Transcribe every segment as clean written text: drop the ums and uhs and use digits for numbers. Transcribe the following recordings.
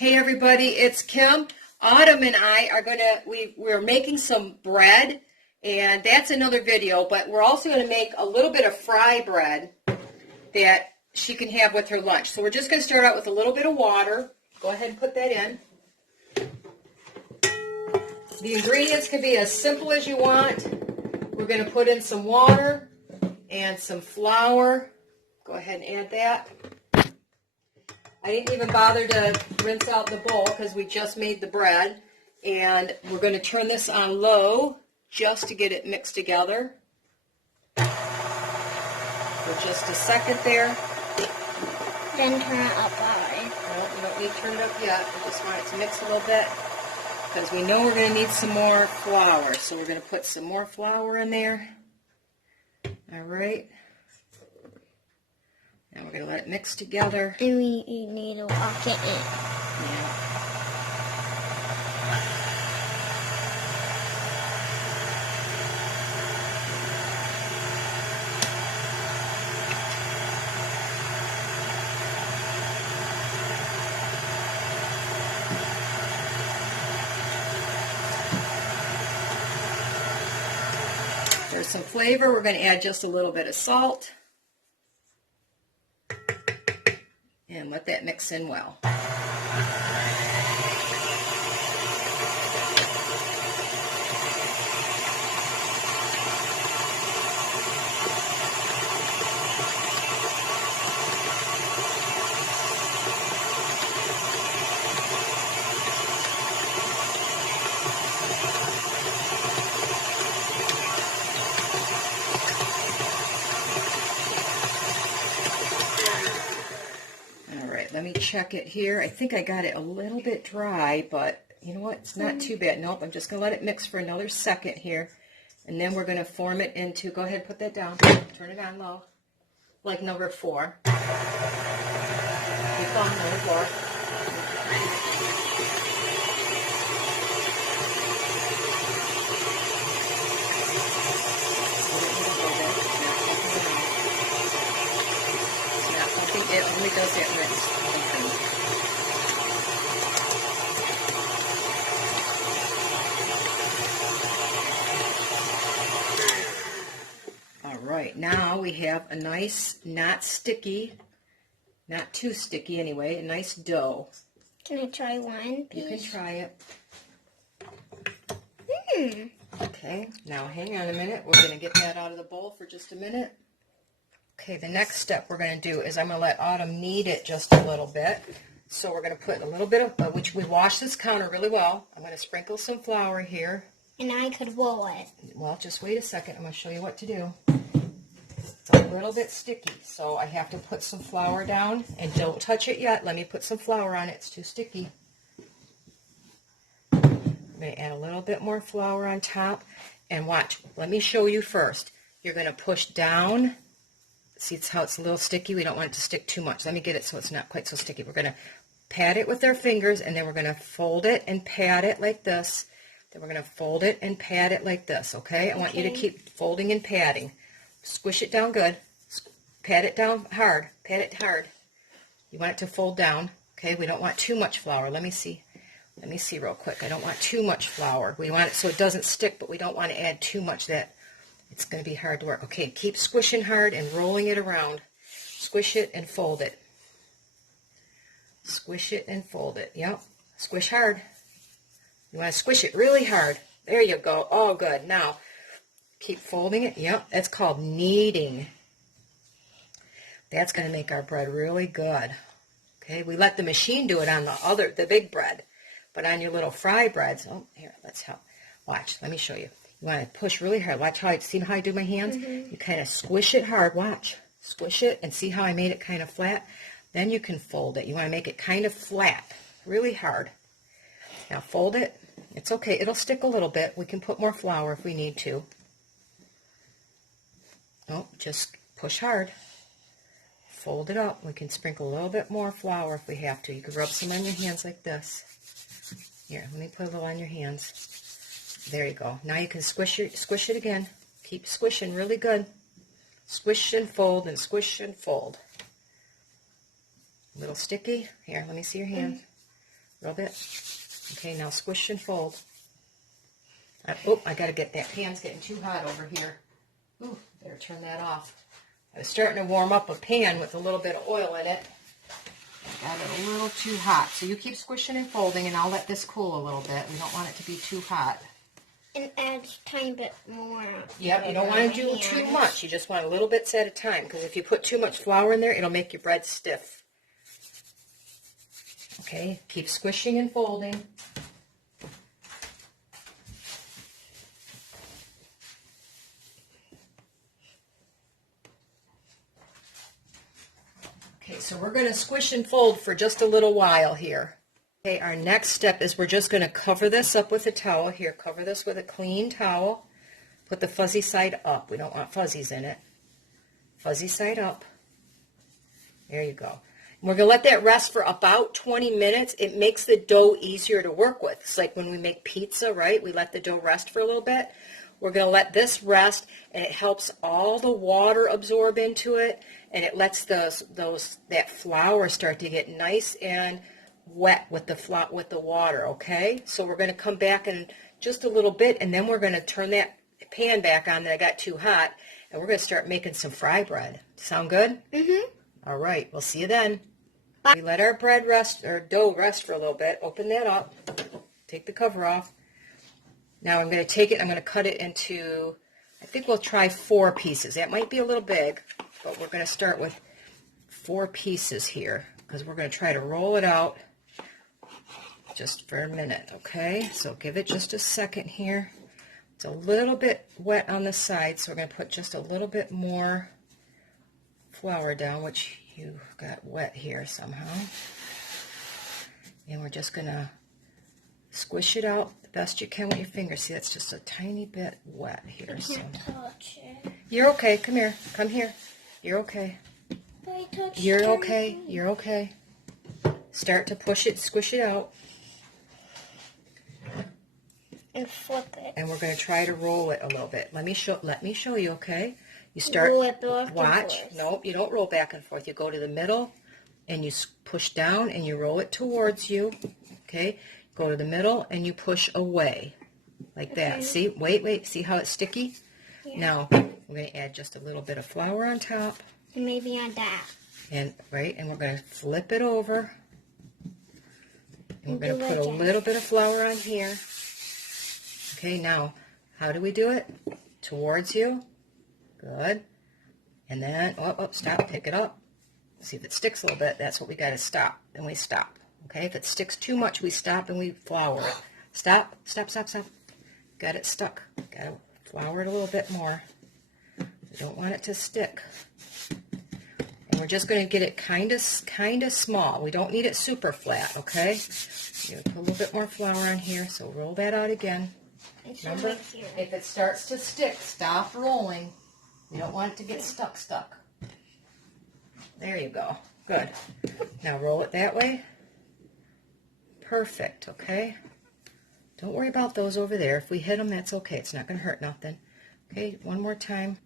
Hey everybody, it's Kim. Autumn and I are we're making some bread, and that's another video, but we're also going to make a little bit of fry bread that she can have with her lunch. So we're just going to start out with a little bit of water. Go ahead and put that in. The ingredients can be as simple as you want. We're going to put in some water and some flour. Go ahead and add that. I didn't even bother to rinse out the bowl because we just made the bread. And we're going to turn this on low just to get it mixed together. For just a second there. Then turn it up high. No, we don't need to turn it up yet. We just want it to mix a little bit because we know we're going to need some more flour. So we're going to put some more flour in there. All right. Now we're going to let it mix together. And we need to lock it in. Yeah. There's some flavor. We're going to add just a little bit of salt. And let that mix in well. Let me check it here. I think I got it a little bit dry, but you know what? It's not too bad. Nope, I'm just going to let it mix for another second here. And then we're going to form it into, go ahead and put that down. Turn it on low, like number 4. Keep on, number 4. It only does that rinse. All right, now we have a nice, not sticky, not too sticky anyway, a nice dough. Can I try one piece? You can try it. Okay, now hang on a minute. We're going to get that out of the bowl for just a minute. Okay, the next step we're going to do is I'm going to let Autumn knead it just a little bit. So we're going to put a little bit of, which we washed this counter really well. I'm going to sprinkle some flour here. And I could roll it. Well, just wait a second. I'm going to show you what to do. It's a little bit sticky, so I have to put some flour down. And don't touch it yet. Let me put some flour on it. It's too sticky. I'm going to add a little bit more flour on top. And watch. Let me show you first. You're going to push down. See how it's a little sticky? We don't want it to stick too much. Let me get it so it's not quite so sticky. We're going to pat it with our fingers, and then we're going to fold it and pat it like this. Then we're going to fold it and pat it like this, okay? I want you to keep folding and patting. Squish it down good. Pat it down hard. Pat it hard. You want it to fold down, okay? We don't want too much flour. Let me see. Let me see real quick. I don't want too much flour. We want it so it doesn't stick, but we don't want to add too much that it's going to be hard to work. Okay, keep squishing hard and rolling it around. Squish it and fold it. Squish it and fold it. Yep. Squish hard. You want to squish it really hard. There you go. Oh, good. Now, keep folding it. Yep, that's called kneading. That's going to make our bread really good. Okay, we let the machine do it on the big bread. But on your little fry breads, oh, here, let's help. Watch, let me show you. You want to push really hard. Watch see how I do my hands? You kind of squish it hard. Watch. Squish it and see how I made it kind of flat? Then you can fold it. You want to make it kind of flat, really hard. Now fold it. It's okay. It'll stick a little bit. We can put more flour if we need to. Oh, just push hard. Fold it up. We can sprinkle a little bit more flour if we have to. You can rub some on your hands like this. Here, let me put a little on your hands. There you go. Now you can squish it again. Keep squishing really good. Squish and fold and squish and fold. A little sticky. Here, let me see your hands. A little bit. Okay, now squish and fold. I got to get that pan's getting too hot over here. Ooh, better turn that off. I was starting to warm up a pan with a little bit of oil in it. Got it a little too hot. So you keep squishing and folding, and I'll let this cool a little bit. We don't want it to be too hot. And add a tiny bit more. Yep, you don't want to do too much. You just want a little bits at a time, because if you put too much flour in there, it'll make your bread stiff. Okay, keep squishing and folding. Okay, so we're going to squish and fold for just a little while here. Okay, our next step is we're just going to cover this up with a towel. Here, cover this with a clean towel. Put the fuzzy side up. We don't want fuzzies in it. Fuzzy side up. There you go. And we're going to let that rest for about 20 minutes. It makes the dough easier to work with. It's like when we make pizza, right? We let the dough rest for a little bit. We're going to let this rest, and it helps all the water absorb into it, and it lets that flour start to get nice and wet with the water. Okay, so we're going to come back in just a little bit, and then we're going to turn that pan back on that I got too hot, and we're going to start making some fry bread. Sound good? All right, we'll see you then. We let our bread rest, or dough rest for a little bit. Open that up. Take the cover off. Now I'm going to take it, I'm going to cut it into, I think we'll try 4 pieces. That might be a little big, but we're going to start with 4 pieces here, because we're going to try to roll it out just for a minute, okay? So give it just a second here. It's a little bit wet on the side, so we're going to put just a little bit more flour down, which you got wet here somehow. And we're just going to squish it out the best you can with your fingers. See, that's just a tiny bit wet here. I So can't touch it. you're okay. Come here. Come here. You're okay. But I touched You're everything. okay. You're okay. Start to push it, squish it out. And flip it. And we're going to try to roll it a little bit. Let me show you, okay? You start, Roll it back and watch. forth. Nope, you don't roll back and forth. You go to the middle, and you push down, and you roll it towards you, okay? Go to the middle, and you push away, like that. Okay. See? Wait. See how it's sticky? Yeah. Now, we're going to add just a little bit of flour on top. And maybe on that. And we're going to flip it over. And we're going to put a again. little bit of flour on here. Okay, now, how do we do it? Towards you. Good. And then, stop, pick it up. See if it sticks a little bit. That's what we got to stop. Then we stop. Okay, if it sticks too much, we stop and we flour it. Stop. Got it stuck. Got to flour it a little bit more. We don't want it to stick. And we're just going to get it kind of small. We don't need it super flat, okay? You put a little bit more flour on here, so roll that out again. Remember, if it starts to stick, stop rolling. You don't want it to get stuck. There you go. Good. Now roll it that way. Perfect, okay? Don't worry about those over there. If we hit them, that's okay. It's not going to hurt nothing. Okay, one more time.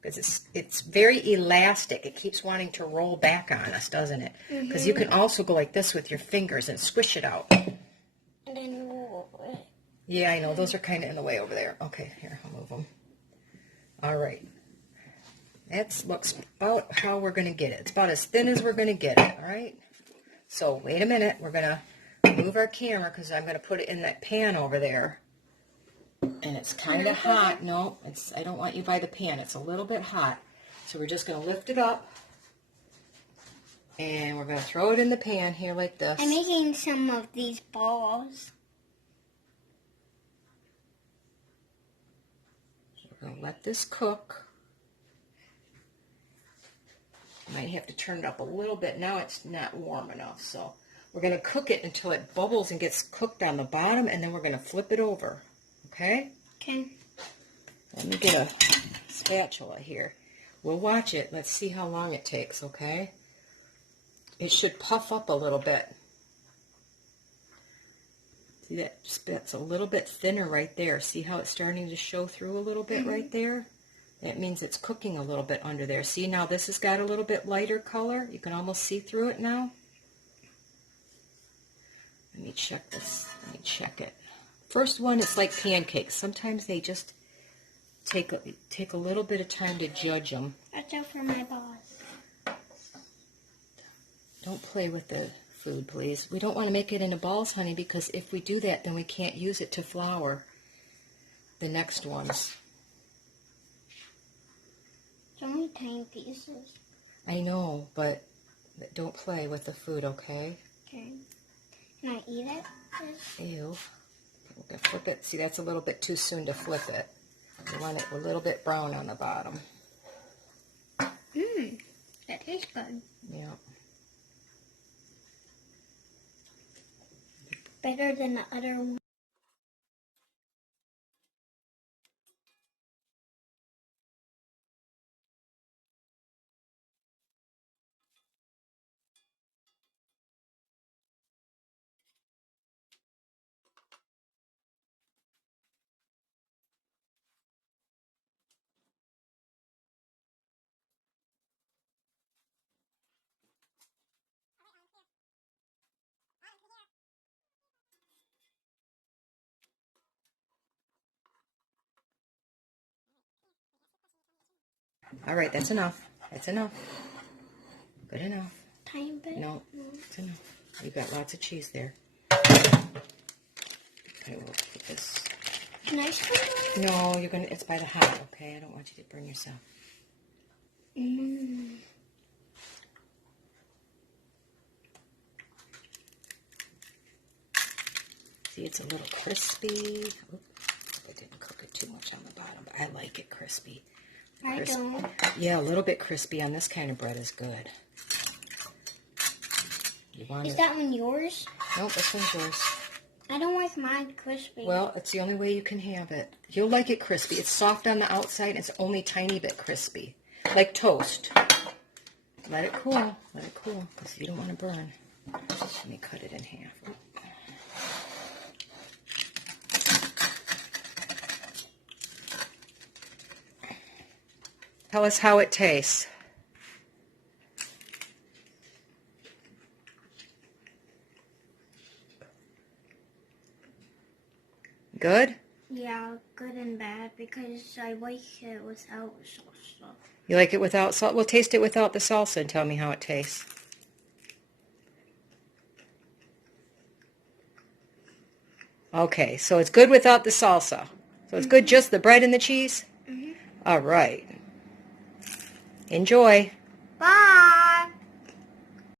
Because it's very elastic. It keeps wanting to roll back on us, doesn't it? Because you can also go like this with your fingers and squish it out. And then roll it. Yeah, I know. Those are kind of in the way over there. Okay, here, I'll move them. All right. That looks about how we're going to get it. It's about as thin as we're going to get it, all right? So, wait a minute. We're going to move our camera because I'm going to put it in that pan over there. And it's kind of hot. No, I don't want you by the pan. It's a little bit hot. So we're just going to lift it up. And we're going to throw it in the pan here like this. I'm making some of these balls. So we're going to let this cook. Might have to turn it up a little bit. Now it's not warm enough. So we're going to cook it until it bubbles and gets cooked on the bottom. And then we're going to flip it over. Okay? Okay. Let me get a spatula here. We'll watch it. Let's see how long it takes, okay? It should puff up a little bit. See, that spit's a little bit thinner right there. See how it's starting to show through a little bit right there? That means it's cooking a little bit under there. See, now this has got a little bit lighter color. You can almost see through it now. Let me check this. Let me check it. First one is like pancakes. Sometimes they just take a little bit of time to judge them. Watch out for my balls. Don't play with the food, please. We don't want to make it into balls, honey, because if we do that, then we can't use it to flour the next ones. It's only tiny pieces. I know, but don't play with the food, okay? Okay. Can I eat it? Ew. We're gonna flip it. See, that's a little bit too soon to flip it. You want it a little bit brown on the bottom. Mmm, that tastes good. Yeah. Better than the other one. All right, that's enough. That's enough. Good enough. Tiny bit? No, it's enough. You've got lots of cheese there. I will put this. Can I sprinkle it? No, you're gonna. It's by the hot. Okay, I don't want you to burn yourself. Mmm. See, it's a little crispy. Oop, I didn't cook it too much on the bottom, but I like it crispy. I don't. Yeah, a little bit crispy on this kind of bread is good. You want Is it? that one yours? Nope, this one's yours. I don't like mine crispy. Well, it's the only way you can have it. You'll like it crispy. It's soft on the outside. It's only tiny bit crispy, like toast. Let it cool. Let it cool, because you don't want to burn. Let me cut it in half. Tell us how it tastes. Good? Yeah, good and bad because I like it without salsa. You like it without salt? Well, taste it without the salsa and tell me how it tastes. Okay, so it's good without the salsa. So it's good just the bread and the cheese? Mm-hmm. All right. Enjoy. Bye!